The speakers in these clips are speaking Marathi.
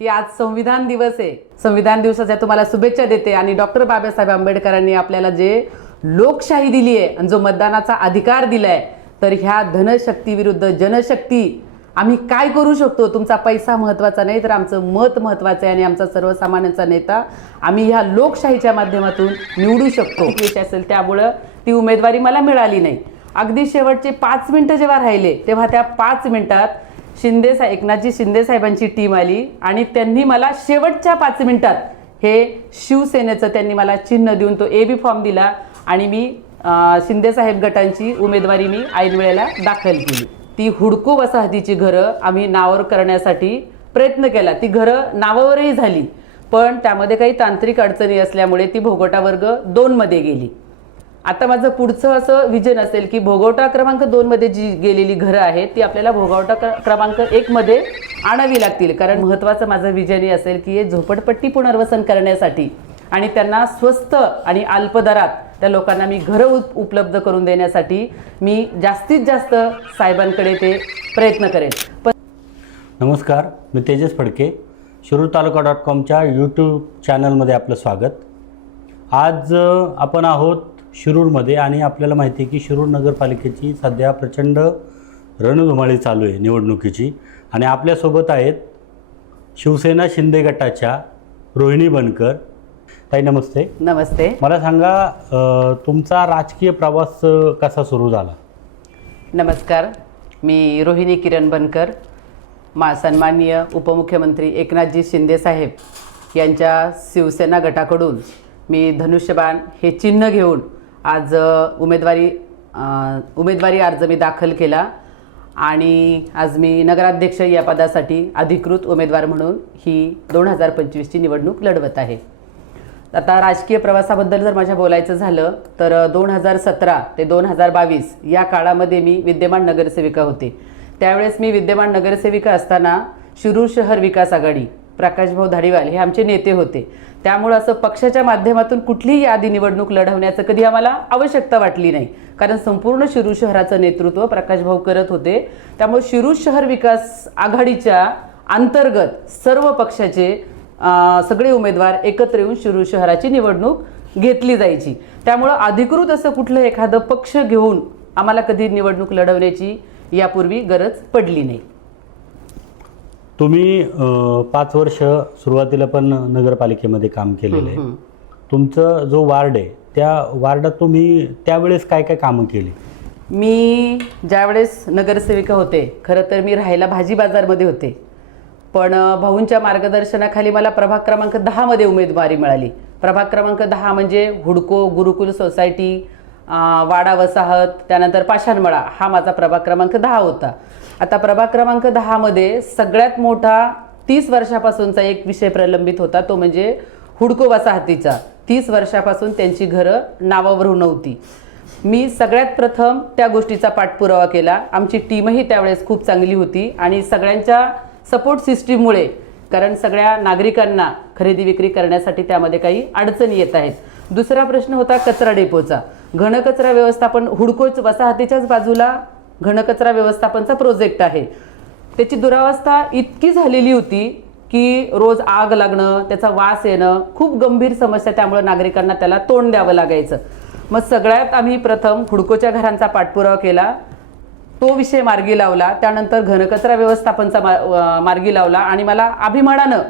की आज संविधान दिवस आहे। संविधान दिवसाच्या तुम्हाला शुभेच्छा देते आणि डॉक्टर बाबासाहेब आंबेडकरांनी आपल्याला जे लोकशाही दिली आहे आणि जो मतदानाचा अधिकार दिलाय, तर ह्या धनशक्ती विरुद्ध जनशक्ती आम्ही काय करू शकतो। तुमचा पैसा महत्त्वाचा नाही, तर आमचं मत महत्त्वाचं आहे आणि आमचा सर्वसामान्यांचा नेता आम्ही ह्या लोकशाहीच्या माध्यमातून निवडू शकतो। विषय असेल त्यामुळं ती उमेदवारी मला मिळाली नाही। अगदी शेवटचे 5 मिनिटं जेव्हा राहिले तेव्हा त्या 5 मिनिटात एकनाथजी शिंदे साहेबांची टीम आली आणि त्यांनी मला शेवटच्या 5 मिनिटात हे शिवसेनेचं त्यांनी मला चिन्ह देऊन तो AB फॉर्म दिला आणि मी शिंदे साहेब गटांची उमेदवारी मी ऐन वेळेला दाखल केली। ती हुडको वसाहतीची घरं आम्ही नावावर करण्यासाठी प्रयत्न केला। ती घरं नावावरही झाली, पण त्यामध्ये काही तांत्रिक अडचणी असल्यामुळे ती भोगवटा वर्ग 2 मध्ये गेली। आता माझं पुढचं असं विजन असेल की भोगवटा क्रमांक 2 मध्ये जी गेलेली घरं आहेत ती आपल्याला भोगवटा क्रमांक 1 मध्ये आणावी लागतील, कारण महत्त्वाचं माझं विजन हे असेल की हे झोपडपट्टी पुनर्वसन करण्यासाठी आणि त्यांना स्वस्त आणि अल्प दरात त्या लोकांना मी घरं उपलब्ध करून देण्यासाठी मी जास्तीत जास्त साहेबांकडे ते प्रयत्न करेन। नमस्कार, मी तेजस फडके, शिरूरतालुका.comच्या यूट्यूब चॅनलमध्ये आपलं स्वागत। आज आपण आहोत शिरूरमध्ये आणि आपल्याला माहिती आहे की शिरूर नगरपालिकेची सध्या प्रचंड रणधुमाळी चालू आहे निवडणुकीची आणि आपल्यासोबत आहेत शिवसेना शिंदे गटाच्या रोहिणी बनकर। ताई नमस्ते। नमस्ते। मला सांगा तुमचा राजकीय प्रवास कसा सुरू झाला? नमस्कार, मी रोहिणी किरण बनकर, सन्माननीय उपमुख्यमंत्री एकनाथजी शिंदे साहेब यांच्या शिवसेना गटाकडून मी धनुष्यबाण हे चिन्ह घेऊन आज उमेदवारी अर्ज मी दाखल केला आणि आज मी नगराध्यक्ष या पदासाठी अधिकृत उमेदवार म्हणून ही 2025ची निवडणूक लढवत आहे। आता राजकीय प्रवासाबद्दल जर माझ्या बोलायचं झालं तर 2017 ते 2022 या काळामध्ये मी विद्यमान नगरसेविका होते। त्यावेळेस मी विद्यमान नगरसेविका असताना शिरूर शहर विकास आघाडी प्रकाशभाऊ धाडीवाल हे आमचे नेते होते। त्यामुळे असं पक्षाच्या माध्यमातून कुठलीही यादी निवडणूक लढवण्याचं कधी आम्हाला आवश्यकता वाटली नाही, कारण संपूर्ण शिरूर शहराचं नेतृत्व प्रकाशभाऊ करत होते। त्यामुळे शिरूर शहर विकास आघाडीच्या अंतर्गत सर्व पक्षाचे सगळे उमेदवार एकत्र येऊन शिरूर शहराची निवडणूक घेतली जायची। त्यामुळे अधिकृत असं कुठलं एखादं पक्ष घेऊन आम्हाला कधी निवडणूक लढवण्याची यापूर्वी गरज पडली नाही। तुम्ही 5 वर्ष सुरुवातीला पण नगरपालिकेमध्ये काम केलेलं आहे। तुमचं जो वार्ड आहे त्या वार्डात तुम्ही त्यावेळेस काय काय कामं केली? मी ज्यावेळेस नगरसेविका होते, खरं तर मी राहायला भाजी बाजारमध्ये होते, पण भाऊंच्या मार्गदर्शनाखाली मला प्रभाग क्रमांक 10 मध्ये उमेदवारी मिळाली। प्रभाग क्रमांक 10 म्हणजे हुडको, गुरुकुल सोसायटी, वाडा वसाहत, त्यानंतर पाषाणमळा हा माझा प्रभाग क्रमांक 10 होता। आता प्रभाग क्रमांक 10 मध्ये सगळ्यात मोठा 30 वर्षापासूनचा एक विषय प्रलंबित होता, तो म्हणजे हुडको वसाहतीचा। 30 वर्षापासून त्यांची घरं नावावर नव्हती। मी सगळ्यात प्रथम त्या गोष्टीचा पाठपुरावा केला। आमची टीमही त्यावेळेस खूप चांगली होती आणि सगळ्यांच्या सपोर्ट सिस्टीममुळे, कारण सगळ्या नागरिकांना खरेदी विक्री करण्यासाठी त्यामध्ये काही अडचणी येत आहेत। दुसरा प्रश्न होता कचरा डेपोचा। घनकचरा व्यवस्थापन हुडकोच वसाहतीच्याच बाजूला घनकचरा व्यवस्थापनचा प्रोजेक्ट आहे। त्याची दुरावस्था इतकी झालेली होती की रोज आग लागणं, त्याचा वास येणं, खूप गंभीर समस्या, त्यामुळे नागरिकांना त्याला तोंड द्यावं लागायचं। मग सगळ्यात आम्ही प्रथम हुडकोच्या घरांचा पाठपुरावा केला, तो विषय मार्गी लावला। त्यानंतर घनकचरा व्यवस्थापनचा मार्गी लावला आणि मला अभिमानानं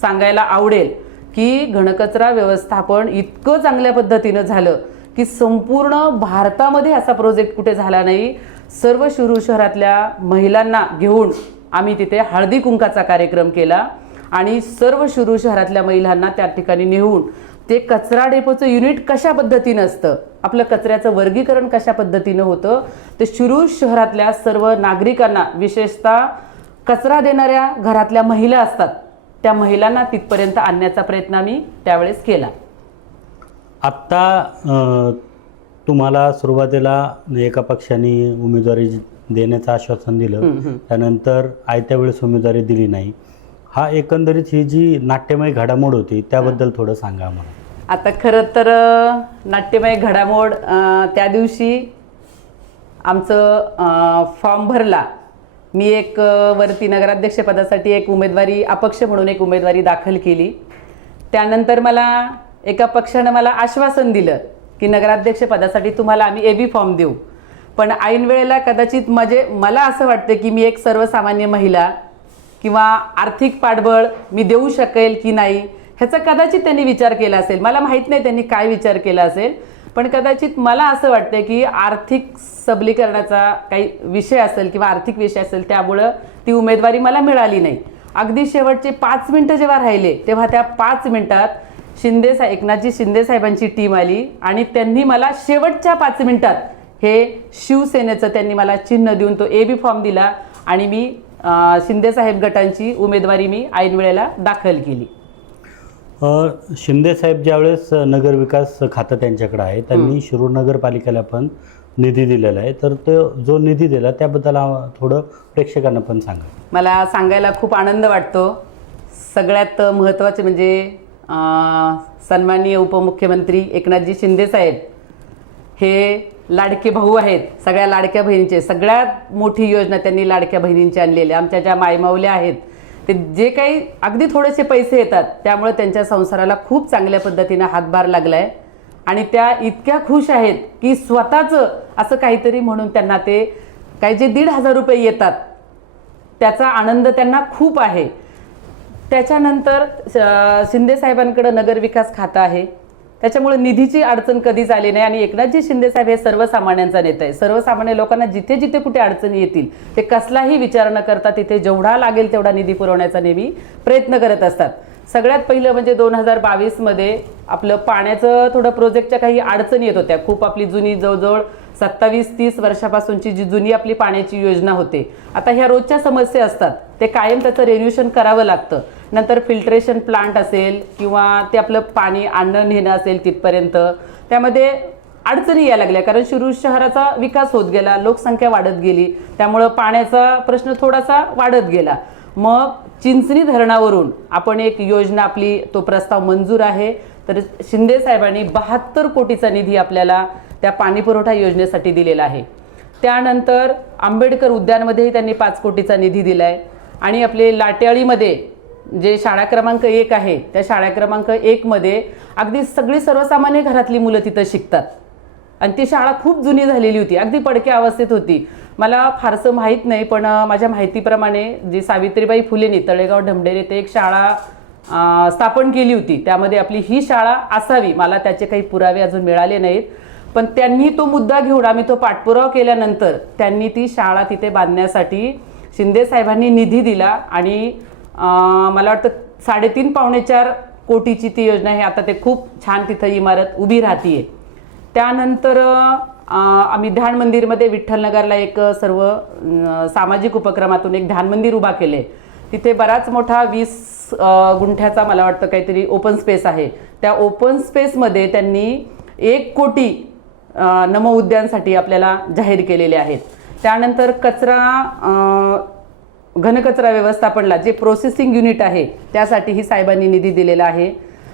सांगायला आवडेल की घनकचरा व्यवस्थापन इतकं चांगल्या पद्धतीनं झालं की संपूर्ण भारतामध्ये असा प्रोजेक्ट कुठे झाला नाही। सर्व शिरूर शहरातल्या महिलांना घेऊन आम्ही तिथे हळदी कुंकाचा कार्यक्रम केला आणि सर्व शिरूर शहरातल्या महिलांना त्या ठिकाणी नेऊन ते कचरा डेपोचं युनिट कशा पद्धतीनं असतं, आपलं कचऱ्याचं वर्गीकरण कशा पद्धतीनं होतं, ते शिरूर शहरातल्या सर्व नागरिकांना, विशेषतः कचरा देणाऱ्या घरातल्या महिला असतात त्या महिलांना तिथपर्यंत आणण्याचा प्रयत्न आम्ही त्यावेळेस केला। आत्ता तुम्हाला सुरुवातीला एका पक्षाने उमेदवारी देण्याचं आश्वासन दिलं, त्यानंतर आयत्या वेळेस उमेदवारी दिली नाही। हा एकंदरीत ही जी नाट्यमय घडामोड होती त्याबद्दल थोडं सांगा मला। आता खरं तर नाट्यमय घडामोड त्या दिवशी आमचं फॉर्म भरला मी एक वरती नगराध्यक्षपदासाठी एक उमेदवारी अपक्ष म्हणून एक उमेदवारी दाखल केली. त्यानंतर मला एका पक्षानं मला आश्वासन दिलं की नगराध्यक्षपदासाठी तुम्हाला आम्ही AB फॉर्म देऊ. पण ऐन वेळेला कदाचित मला असं वाटतं की मी एक सर्वसामान्य महिला किंवा आर्थिक पाठबळ मी देऊ शकेल की नाही ह्याचा कदाचित त्यांनी विचार केला असेल. मला माहीत नाही त्यांनी काय विचार केला असेल, पण कदाचित मला असं वाटतं की आर्थिक सबलीकरणाचा काही विषय असेल किंवा आर्थिक विषय असेल, त्यामुळं ती उमेदवारी मला मिळाली नाही. अगदी शेवटचे 5 मिनटं जेव्हा राहिले तेव्हा त्या 5 मिनिटात एकनाथजी शिंदे साहेबांची टीम आली आणि त्यांनी मला शेवटच्या 5 मिनिटात हे शिवसेनेचं त्यांनी मला चिन्ह देऊन तो AB फॉर्म दिला आणि मी शिंदे साहेब गटांची उमेदवारी मी ऐन वेळेला दाखल केली. शिंदे साहेब ज्यावेळेस नगरविकास खातं त्यांच्याकडे आहे, त्यांनी शिरूर नगरपालिकेला पण निधी दिलेला आहे, तर तो जो निधी दिला त्याबद्दल थोडं प्रेक्षकांना पण सांगा. मला सांगायला खूप आनंद वाटतो. सगळ्यात महत्त्वाचे म्हणजे सन्माननीय उपमुख्यमंत्री एकनाथजी शिंदे साहेब हे लाडके भाऊ आहेत. सगळ्या लाडक्या बहिणींचे सगळ्यात मोठी योजना त्यांनी लाडक्या बहिणींची आणलेली. आमच्या ज्या मायमावल्या आहेत ते जे काही अगदी थोडेसे पैसे येतात त्यामुळे त्यांच्या संसाराला खूप चांगल्या पद्धतीनं हातभार लागला आहे आणि त्या इतक्या खुश आहेत की स्वतःचं असं काहीतरी म्हणून त्यांना ते काही जे 1,500 रुपये येतात त्याचा आनंद त्यांना खूप आहे. त्याच्यानंतर शिंदे साहेबांकडे नगरविकास खातं आहे, त्याच्यामुळे निधीची अडचण कधीच आली नाही आणि एकनाथजी शिंदे साहेब हे सर्वसामान्यांचा नेता आहे. सर्वसामान्य लोकांना जिथे जिथे कुठे अडचणी येतील ते कसलाही विचार न करता तिथे जेवढा लागेल तेवढा निधी पुरवण्याचा नेहमी प्रयत्न करत असतात. सगळ्यात पहिलं म्हणजे 2022मध्ये आपलं पाण्याचं थोडं प्रोजेक्टच्या काही अडचणी येत होत्या. खूप आपली जुनी जवळजवळ 27-30 वर्षापासूनची जी जुनी आपली पाण्याची योजना होते, आता ह्या रोजच्या समस्या असतात, ते कायम त्याचं रेन्युशन करावं लागतं. नंतर फिल्ट्रेशन प्लांट असेल किंवा ते आपलं पाणी आणणं नेणं असेल तिथपर्यंत त्यामध्ये अडचणी यायला लागल्या, कारण शिरूर शहराचा विकास होत गेला, लोकसंख्या वाढत गेली, त्यामुळं पाण्याचा प्रश्न थोडासा वाढत गेला. मग चिंचणी धरणावरून आपण एक योजना आपली तो प्रस्ताव मंजूर आहे, तर शिंदे साहेबांनी 72 कोटीचा निधी आपल्याला त्या पाणीपुरवठा योजनेसाठी दिलेला आहे. त्यानंतर आंबेडकर उद्यानमध्येही त्यांनी 5 कोटीचा निधी दिला आहे आणि आपले लाटेआळीमध्ये जे शाळा क्रमांक 1 आहे त्या शाळा क्रमांक 1 मध्ये अगदी सगळी सर्वसामान्य घरातली मुलं तिथं शिकतात आणि ती शाळा खूप जुनी झालेली होती, अगदी पडक्या अवस्थेत होती. मला फारसं माहीत नाही, पण माझ्या माहितीप्रमाणे जी सावित्रीबाई फुलेंनी तळेगाव ढमढेर येथे एक शाळा स्थापन केली होती, त्यामध्ये आपली ही शाळा असावी. मला त्याचे काही पुरावे अजून मिळाले नाहीत, पण त्यांनी तो मुद्दा घेऊन आम्ही तो पाठपुरावा केल्यानंतर त्यांनी ती शाळा तिथे बांधण्यासाठी शिंदे साहेबांनी निधी दिला आणि मला वाटतं 3.5-4 कोटीची ती योजना आहे. आता ते खूप छान तिथं इमारत उभी राहतीये. त्यानंतर आम्ही ध्यान मंदिरमध्ये विठ्ठलनगरला एक सर्व सामाजिक उपक्रमातून एक ध्यान मंदिर उभा केले. तिथे बराच मोठा 20 गुंठ्याचा मला वाटतं काहीतरी ओपन स्पेस आहे. त्या ओपन स्पेसमध्ये त्यांनी 1 कोटी नमो उद्यानसाठी आपल्याला जाहीर केलेले आहेत. त्यानंतर घनकचरा व्यवस्थापनला जे प्रोसेसिंग युनिट आहे त्यासाठीही साहेबांनी निधी दिलेला आहे.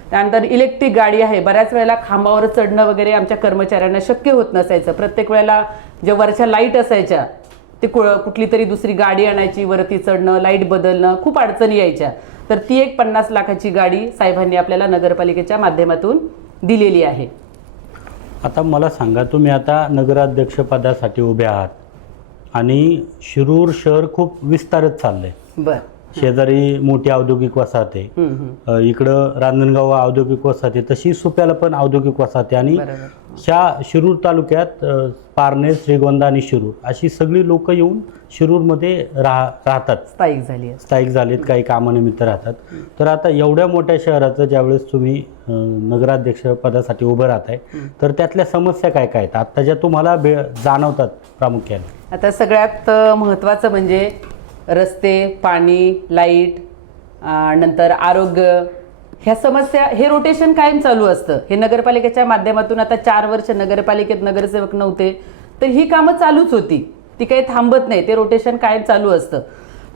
त्यानंतर इलेक्ट्रिक गाडी आहे. बऱ्याच वेळेला खांबावर चढणं वगैरे आमच्या कर्मचाऱ्यांना शक्य होत नसायचं. प्रत्येक वेळेला जे वरच्या लाईट असायच्या ते कुठली तरी दुसरी गाडी आणायची, वरती चढणं, लाईट बदलणं, खूप अडचणी यायच्या. तर ती एक 50 लाखाची गाडी साहेबांनी आपल्याला नगरपालिकेच्या माध्यमातून दिलेली आहे. आता मला सांगा, तुम्ही आता नगराध्यक्ष पदासाठी उभे आहात आणि शिरूर शहर खूप विस्तारत चाललंय. बरं. शेजारी मोठी औद्योगिक वसाहत आहे, इकडं रांजणगाव औद्योगिक वसाहत आहे, तशी सुप्याला पण औद्योगिक वसाहत आहे आणि ह्या शिरूर तालुक्यात पारनेर, श्रीगोंदा आणि शिरूर अशी सगळी लोक येऊन शिरूरमध्ये राहतात, स्थायिक झालेत, काही कामानिमित्त राहतात. तर आता एवढ्या मोठ्या शहराचं ज्यावेळेस तुम्ही नगराध्यक्ष पदासाठी उभं राहताय, तर त्यातल्या समस्या काय काय आहेत आता ज्या तुम्हाला जाणवतात प्रामुख्याने? आता सगळ्यात महत्त्वाचं म्हणजे रस्ते, पाणी, लाईट, नंतर आरोग्य, ह्या समस्या हे रोटेशन कायम चालू असतं. हे नगरपालिकेच्या माध्यमातून आता 4 वर्ष नगरपालिकेत नगरसेवक नव्हते तर ही कामं चालूच होती, ती काही थांबत नाही, ते रोटेशन कायम चालू असतं.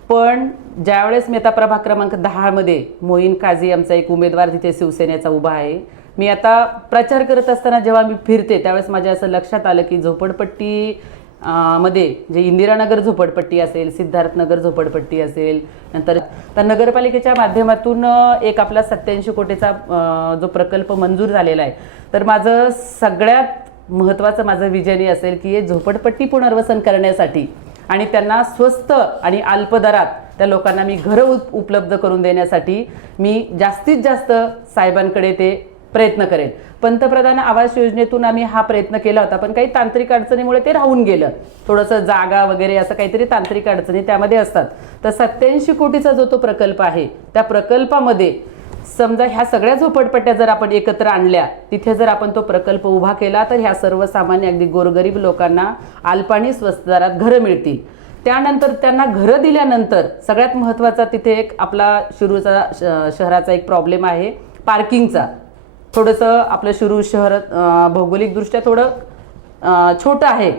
पण ज्यावेळेस मी आता प्रभाग क्रमांक 10 मध्ये मोहीन काझी आमचा एक उमेदवार तिथे शिवसेनेचा उभा आहे, मी आता प्रचार करत असताना जेव्हा मी फिरते त्यावेळेस माझ्या असं लक्षात आलं की झोपडपट्टी मध्ये जे इंदिरानगर झोपडपट्टी असेल, सिद्धार्थनगर झोपडपट्टी असेल, नंतर तर नगरपालिकेच्या माध्यमातून एक आपला 87 कोटीचा जो प्रकल्प मंजूर झालेला आहे. तर माझं सगळ्यात महत्त्वाचं माझं विजन हे असेल की हे झोपडपट्टी पुनर्वसन करण्यासाठी आणि त्यांना स्वस्त आणि अल्प दरात त्या लोकांना मी घरं उपलब्ध करून देण्यासाठी मी जास्तीत जास्त साहेबांकडे ते प्रयत्न करेन. पंतप्रधान आवास योजनेतून आम्ही हा प्रयत्न केला होता, पण काही तांत्रिक अडचणीमुळे ते राहून गेलं. थोडंसं जागा वगैरे असं काहीतरी तांत्रिक अडचणी त्यामध्ये असतात. तर 87 कोटीचा जो तो प्रकल्प आहे, त्या प्रकल्पामध्ये समजा ह्या सगळ्या झोपडपट्ट्या जर आपण एकत्र आणल्या, तिथे जर आपण तो प्रकल्प उभा केला, तर ह्या सर्वसामान्य अगदी गोरगरीब लोकांना अल्प आणि स्वस्त दरात घरं मिळतील. त्यानंतर त्यांना घरं दिल्यानंतर सगळ्यात महत्त्वाचा तिथे एक आपला शिरूरचा शहराचा एक प्रॉब्लेम आहे पार्किंगचा. थोडंसं आपलं शिरूर शहर भौगोलिकदृष्ट्या थोडं छोटं आहे,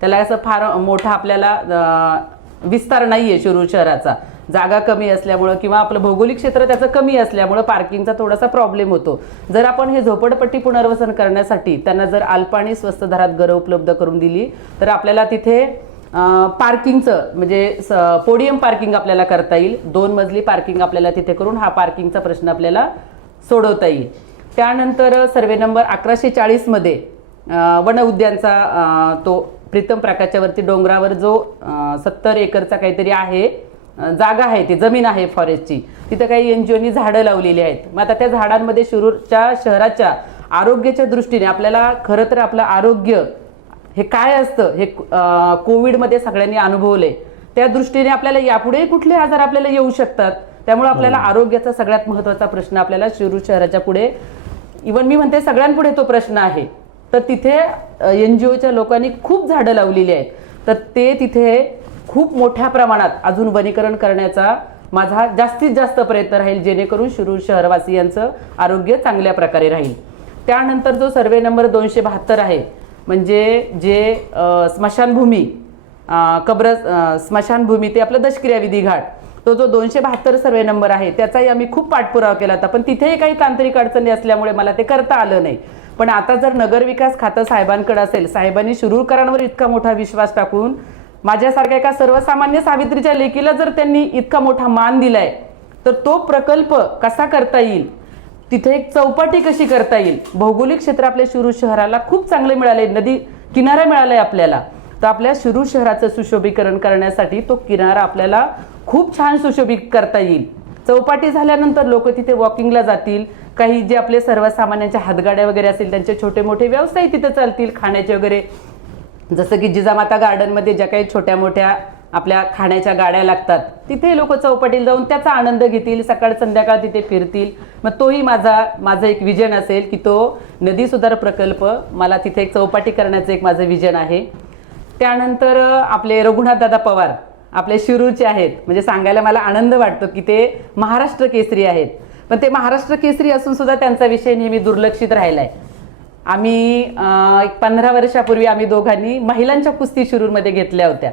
त्याला असं फार मोठा आपल्याला विस्तार नाही आहे. शिरूर शहराचा जागा कमी असल्यामुळं किंवा आपलं भौगोलिक क्षेत्र त्याचं कमी असल्यामुळं पार्किंगचा थोडासा प्रॉब्लेम होतो. जर आपण हे झोपडपट्टी पुनर्वसन करण्यासाठी त्यांना जर अल्प आणि स्वस्त दरात घरं उपलब्ध करून दिली, तर आपल्याला तिथे पार्किंगचं म्हणजे पोडियम पार्किंग आपल्याला करता येईल. 2 मजली पार्किंग आपल्याला तिथे करून हा पार्किंगचा प्रश्न आपल्याला सोडवता येईल. त्यानंतर सर्वे नंबर 1140 मध्ये वन उद्यानचा तो प्रीतम प्रकाशच्या वरती डोंगरावर जो 70 एकरचा काहीतरी आहे जागा आहे, ती जमीन आहे फॉरेस्टची, तिथं काही NGOनी झाडं लावलेली आहेत. मग आता त्या झाडांमध्ये शिरूरच्या शहराच्या आरोग्याच्या दृष्टीने आपल्याला खरं तर आपलं आरोग्य हे काय असतं हे कोविडमध्ये सगळ्यांनी अनुभवले. त्या दृष्टीने आपल्याला यापुढे कुठले आजार आपल्याला येऊ शकतात, त्यामुळे आपल्याला आरोग्याचा सगळ्यात महत्त्वाचा प्रश्न आपल्याला शिरूर शहराच्या पुढे, इव्हन मी म्हणते सगळ्यांपुढे तो प्रश्न आहे. तर तिथे NGOच्या लोकांनी खूप झाडं लावलेली आहेत. तर ते तिथे खूप मोठ्या प्रमाणात अजून वनीकरण करण्याचा माझा जास्तीत जास्त प्रयत्न राहील, जेणेकरून शिरूर शहरवासियांचं आरोग्य चांगल्या प्रकारे राहील. त्यानंतर जो सर्वे नंबर 272 आहे, म्हणजे जे स्मशानभूमी स्मशानभूमी ते आपलं दशक्रिया विधी घाट, तो जो 272 सर्वे नंबर आहे त्याचाही आम्ही खूप पाठपुरावा केला होता, पण तिथेही काही तांत्रिक अडचणी असल्यामुळे मला ते करता आलं नाही. पण आता जर नगरविकास खातं साहेबांकडे असेल, साहेबांनी शिरूरकरांवर इतका मोठा विश्वास टाकून माझ्यासारख्या एका सर्वसामान्य सावित्रीच्या लेकीला जर त्यांनी इतका मोठा मान दिलाय, तर तो प्रकल्प कसा करता येईल, तिथे एक चौपाटी कशी करता येईल. भौगोलिक क्षेत्र आपल्या शिरूर शहराला खूप चांगले मिळाले, नदी किनारा मिळालाय आपल्याला. तर आपल्या शिरूर शहराचं सुशोभीकरण करण्यासाठी तो किनारा आपल्याला खूप छान सुशोभित करता येईल. चौपाटी झाल्यानंतर लोक तिथे वॉकिंगला जातील, काही जे आपले सर्वसामान्यांच्या हातगाड्या वगैरे असतील त्यांचे छोटे मोठे व्यवसाय तिथे चालतील, खाण्याचे वगैरे. जसं की जिजामाता गार्डनमध्ये ज्या काही छोट्या मोठ्या आपल्या खाण्याच्या गाड्या लागतात, तिथे लोक चौपाटीला जाऊन त्याचा आनंद घेतील, सकाळ संध्याकाळ तिथे फिरतील. मग तोही माझं एक विजन असेल की तो नदी सुधार प्रकल्प मला तिथे एक चौपाटी करण्याचं एक माझं विजन आहे. त्यानंतर आपले रघुनाथदादा पवार आपले शिरूरचे आहेत, म्हणजे सांगायला मला आनंद वाटतो की ते महाराष्ट्र केसरी आहेत. पण ते महाराष्ट्र केसरी असून सुद्धा त्यांचा विषय नेहमी दुर्लक्षित राहिला आहे. आम्ही 15 वर्षापूर्वी आम्ही दोघांनी महिलांच्या कुस्ती शिरूरमध्ये घेतल्या होत्या,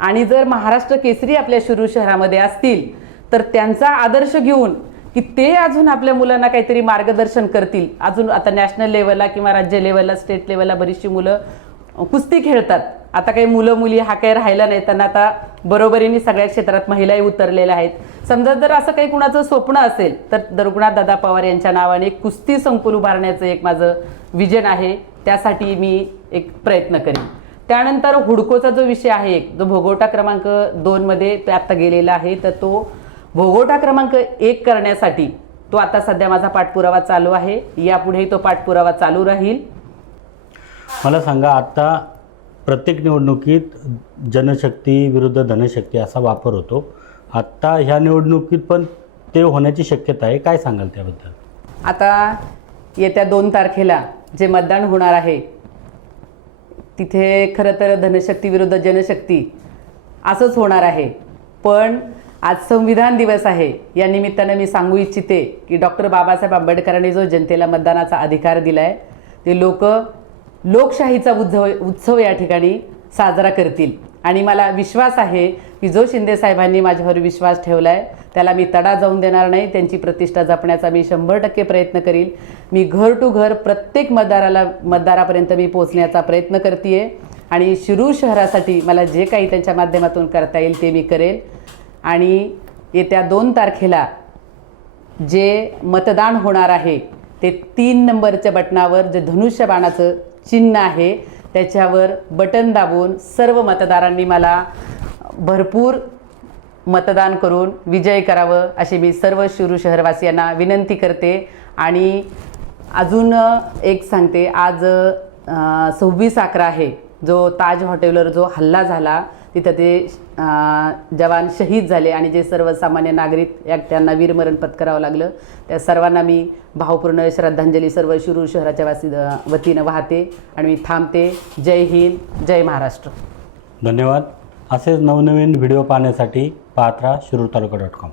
आणि जर महाराष्ट्र केसरी आपल्या शिरूर शहरामध्ये असतील तर त्यांचा आदर्श घेऊन की ते अजून आपल्या मुलांना काहीतरी मार्गदर्शन करतील. अजून आता नॅशनल लेवलला किंवा राज्य लेवलला स्टेट लेवलला बरीचशी मुलं कुस्ती खेळतात. आता काही मुलं मुली हा काही राहिला नाही, त्यांना आता बरोबरीने सगळ्या क्षेत्रात महिलाही उतरलेल्या आहेत. समजा जर असं काही कुणाचं स्वप्न असेल तर रघुनाथदादा पवार यांच्या नावाने एक कुस्ती संकुल उभारण्याचं एक माझं विजन आहे, त्यासाठी मी एक प्रयत्न करेन. त्यानंतर हुडकोचा जो विषय आहे, जो भोगवटा क्रमांक 2 मध्ये ते आता गेलेला आहे, तर तो भोगवटा क्रमांक 1 करण्यासाठी तो आता सध्या माझा पाठपुरावा चालू आहे. यापुढेही तो पाठपुरावा चालू राहील. मला सांगा, आता प्रत्येक निवडणुकीत जनशक्ती विरुद्ध धनशक्ती असा वापर होतो. आत्ता ह्या निवडणुकीत पण ते होण्याची शक्यता आहे, काय सांगाल त्याबद्दल? आता येत्या 2 तारखेला जे मतदान होणार आहे तिथे खरं तर धनशक्ती विरुद्ध जनशक्ती असंच होणार आहे. पण आज संविधान दिवस आहे, या निमित्तानं मी सांगू इच्छिते की डॉक्टर बाबासाहेब आंबेडकरांनी जो जनतेला मतदानाचा अधिकार दिला आहे, ते लोकशाहीचा उत्सव या ठिकाणी साजरा करतील. आणि मला विश्वास आहे की जो शिंदे साहेबांनी माझ्यावर विश्वास ठेवला आहे त्याला मी तडा जाऊन देणार नाही. त्यांची प्रतिष्ठा जपण्याचा मी 100% प्रयत्न करील. मी घर टू घर प्रत्येक मतदारापर्यंत मी पोहोचण्याचा प्रयत्न करते. आणि शिरूर शहरासाठी मला जे काही त्यांच्या माध्यमातून करता येईल ते मी करेल. आणि येत्या 2 तारखेला जे मतदान होणार आहे ते 3 नंबरच्या बटनावर जे धनुष्यबाणाचं चिन्ह आहे त्याच्यावर बटन दाबून सर्व मतदारांनी मला भरपूर मतदान करून विजय करावं अशी मी सर्व शिरूर शहरवासियांना विनंती करते. आणि अजून एक सांगते, आज 26/11 आहे, जो ताज हॉटेलवर जो हल्ला झाला तिथं ते जवान शहीद झाले आणि जे सर्वसामान्य नागरिक त्यांना वीरमरण पत्करावं लागलं, त्या सर्वांना मी भावपूर्ण श्रद्धांजली सर्व शिरूर शहराच्या वतीनं वाहते आणि मी थांबते. जय हिंद, जय महाराष्ट्र. धन्यवाद. असेच नवनवीन व्हिडिओ पाहण्यासाठी पाहत राहा शिरूरतालुका.com.